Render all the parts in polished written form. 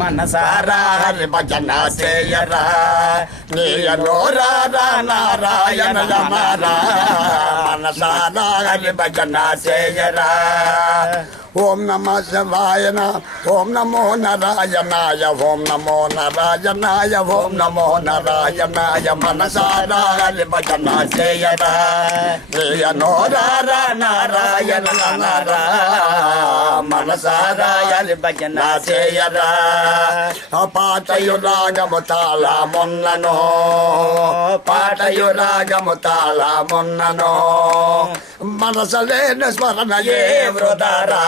మనసారా హరి భజన చేయరా నీయనోరా నారాయణ రమరా మనసారా హరి భజన చేయరా ఓం నమ శివాయ ఓం నమో నారాయణాయ ఓం నమో నారాయణాయ ఓం నమో నారాయణాయ మనసారా హరి భజన చేయరా నీయనోరా నారాయణ రమరా మనసారా హరి భజన చేయరా పాటయు రాగము తాళమున్ననో పాటయు రాగము తాళమున్ననో మనసలేని స్మరణయే వృధారా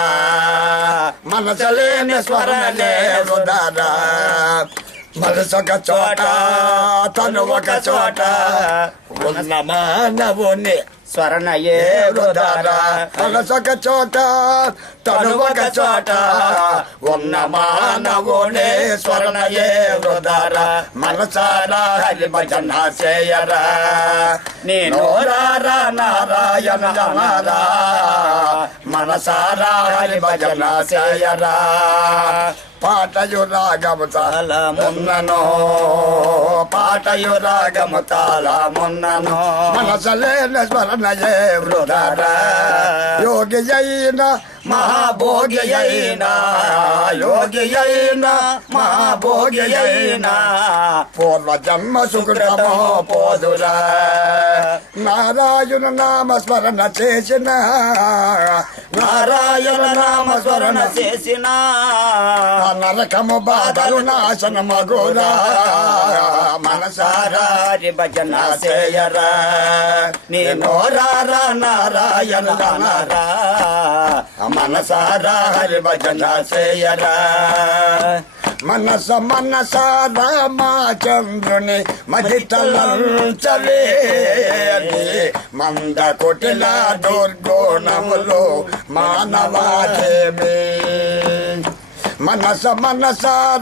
మనసలేని స్మరణయే వృధారా మనసొక చోట తను ఒక చోట ఉన్న మానవుని స్మరణయే వృధారా మనసొక చోట తను ఒక చోట ఉన్న మానవుని స్మరణయే వృధారా మనసారా హరి భజన చేయరా నేను నారాయణ రమరా మనసారా హరి భజన చేయరా పాటయు రాగము తాళమున్ననో పాటయు రాగము తాళమున్ననో మనసలేని స్మరణయే వృధారా యోగి అయిన మహాభోగి అయినా యోగి అయినా మహాభోగి అయినా పూర్వజన్మ సుకృతమో పోదురా నారాయణ నామ స్మరణ చేసిన నారాయణ నామ స్మరణ చేసిన నరకము బాధలు నాశనమగురా మనసారా హరి భజన చేయరా నేను నారాయణ రమరా మనసారా హరి భజన చేయరా మనస రామచంద్రుని మదితలంచలే మంద కుటిల దుర్గుణములు మానవాదేమి మనస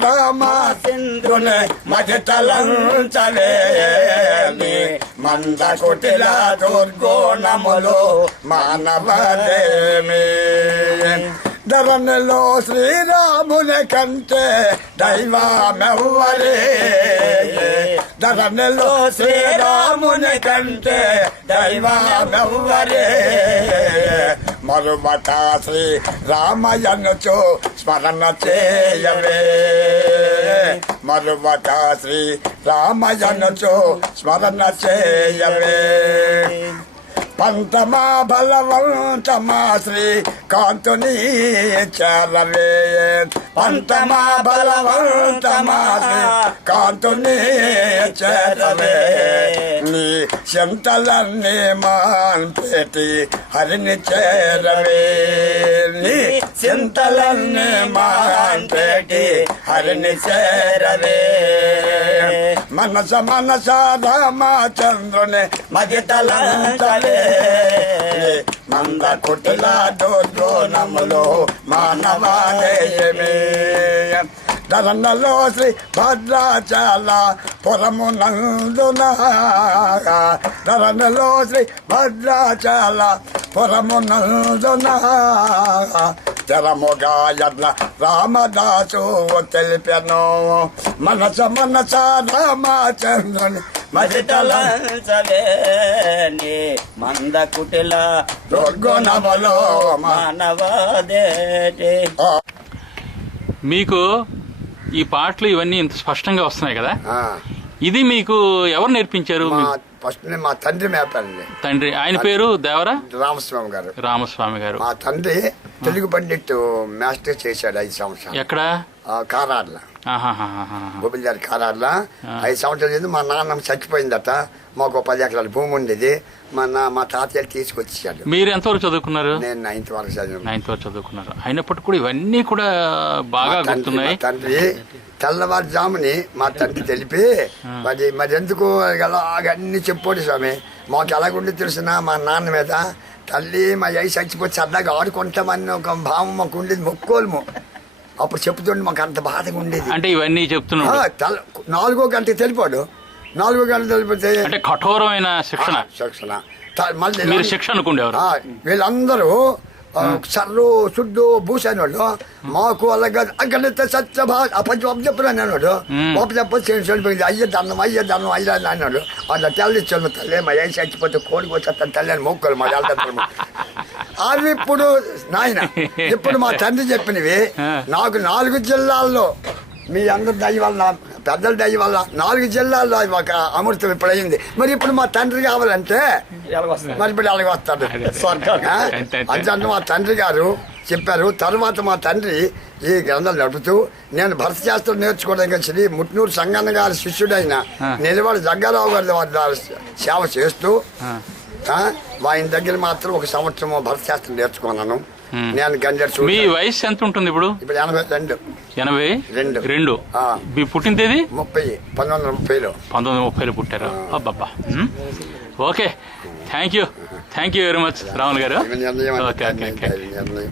రామచంద్రుని మదితలంచలే మంద కుటిల దుర్గుణములు మానవాదేమి ధరణిలో శ్రీరాముని కంటే దైవమెవ్వరే ధరణిలో శ్రీరాముని కంటే దైవమెవ్వరే మరుమట శ్రీ రామయ్యనుచు స్మరణ చేయవే మరుమట శ్రీ రామయ్యనుచు స్మరణ చేయవే పంతమా బలవంతమా శ్రీ కాంతుని చేరవే పంతమా బలవంతమా శ్రీ కాంతుని చేరవే నీ చింతలన్నీ మాన్పేటి హరిని చేరవే నీ చింతలన్నీ మాన్పేటి హరిని చేరవే మనస రామచంద్రుని మదితలంచలే మంద కుటిల దుర్గుణములు మానవాదేమి ధరణలో శ్రీ భద్రాచల పురమునందున ధరణలో శ్రీ భద్రాచల పురమునందున తెరముగా ఎడ్ల రామదాసు తెలిపెను మనస రామచంద్రుని మదితలంచలేని మంద కుటిల దుర్గుణములు మానవాదేటి. మీకు ఈ పాటలు ఇవన్నీ ఇంత స్పష్టంగా వస్తున్నాయి కదా, ఇది మీకు ఎవరు నేర్పించారు? ఫస్ట్ మా తండ్రి మేపారండి. తండ్రి ఆయన పేరు దేవరా రామస్వామి గారు. రామస్వామి గారు మా తండ్రి తెలుగు పండిట్ మాస్టర్ చేశాడు 5 సంవత్సరాలు. ఎక్కడ? కారాడ్ల, గోపిల్దారి కారాడ్ల 5 సంవత్సరాలు చేసి మా నాన్న చచ్చిపోయిందట. మాకు 10 ఎకరాల భూమి ఉండేది. మా తాతయ్య తీసుకొచ్చాడు. మీరు ఎంతవరకు చదువుకున్నారు? నేను 9th వరకు చదివాను. 9th వరకు చదువుకున్నారు. అయినప్పటికీ కూడా ఇవన్నీ కూడా బాగా గుర్తున్నాయి. తండ్రి తెల్లవారుజాముని మా తండ్రి తెలిపి మరి ఎందుకు అలాగన్నీ చెప్పాడు స్వామి. మాకు ఎలాగుండి తెలిసిన మా నాన్న మీద తల్లి మా అయ్యి చచ్చిపోయి సరదాగా ఆడుకుంటామని ఒక భావం మాకు ఉండేది. మొక్కోలు అప్పుడు చెప్తుండే మాకు అంత బాధగా ఉండేది. అంటే ఇవన్నీ చెప్తున్నా 4వ గంటకి తెలిపాడు. 4వ గంట తెలిపితే అంటే కఠోరమైన శిక్షణ మళ్ళీ శిక్ష అనుకుండేవారు. వీళ్ళందరూ సర్రు సుడ్డు భూషణోడు మాకు అలాగా అక్కడ సత్య అప్పటి చెప్పిన అన్నాడు గొప్ప చెప్పి అయ్యే దండం అయ్యా అన్నాడు అట్లా తెల్లిచ్చాను తల్లి మా ఏం చచ్చిపోతే కోడికి వచ్చేస్తాను తల్లి అని మొక్కలు మా వెళ్తాను అవి ఇప్పుడు నాయన ఇప్పుడు మా తండ్రి చెప్పినవి నాకు 4 జిల్లాల్లో మీ అందరి దయ వల్ల పెద్దల దయ వల్ల 4 జిల్లాల్లో ఒక అమృతం ఇప్పుడు అయింది మరి ఇప్పుడు మా తండ్రి కావాలంటే మరి ఇప్పుడు అలాగే వస్తాడు అంటే మా తండ్రి గారు చెప్పారు. తర్వాత మా తండ్రి ఈ గ్రంథాలు నడుపుతూ నేను భరత శాస్త్రం నేర్చుకోవడానికి శ్రీ ముట్నూరు సంగన్న గారి శిష్యుడైన నిలబడి జగ్గారావు గారి వారి సేవ చేస్తూ ఆయన దగ్గర మాత్రం 1 సంవత్సరం భరత శాస్త్రం నేర్చుకున్నాను. నేను గంజర్. మీ వయసు ఎంత ఉంటుంది ఇప్పుడు? 82. 82. మీ పుట్టిన తేదీ 1930లో. 1930లో పుట్టారు. అబ్బబ్బా. Okay, thank you very much Ramulu గారు. ఓకే.